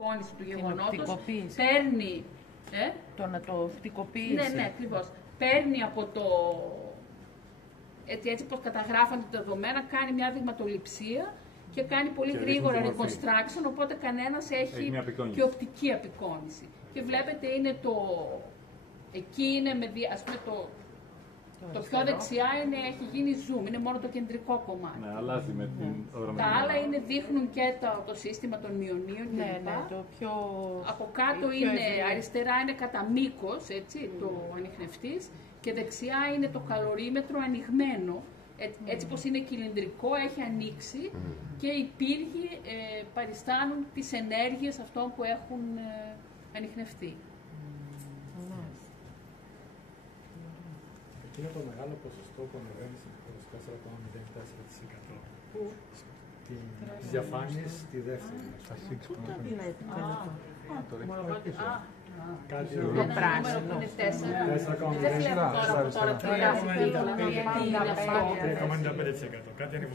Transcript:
απεικόνιση του γεγονότος, παίρνει... Το να το φτικοποιήσει. Ναι, ακριβώς. Παίρνει από το... Έτσι πως καταγράφονται τα δεδομένα, κάνει μια δειγματοληψία και κάνει πολύ γρήγορα reconstruction, οπότε κανένας έχει και οπτική απεικόνιση. Και βλέπετε είναι το... Εκεί είναι με... Ας πούμε το πιο δεξιά έχει γίνει zoom, είναι μόνο το κεντρικό κομμάτι. Ναι, αλλάζει με την ώρα. Τα άλλα δείχνουν και το σύστημα των μειονίων κλπ. Ναι, το πιο... Από κάτω είναι, αριστερά είναι κατά μήκος, έτσι, το ανιχνευτής, και δεξιά είναι το καλορίμετρο ανοιγμένο, έτσι πως είναι κυλινδρικό, έχει ανοίξει και οι πύργοι παριστάνουν τις ενέργειες αυτών που έχουν ανιχνευτεί. Είναι το μεγάλο ποσοστό που ανεβαίνει στο 4,04%. Τις διαφάνειες στη δεύτερη. Πού τα βλέπετε αυτό? Κάτι το πράσινο. Είναι 4. Δεν βλέπω τώρα που τώρα το γράφει. Γιατί είναι αυτό. 3,95%.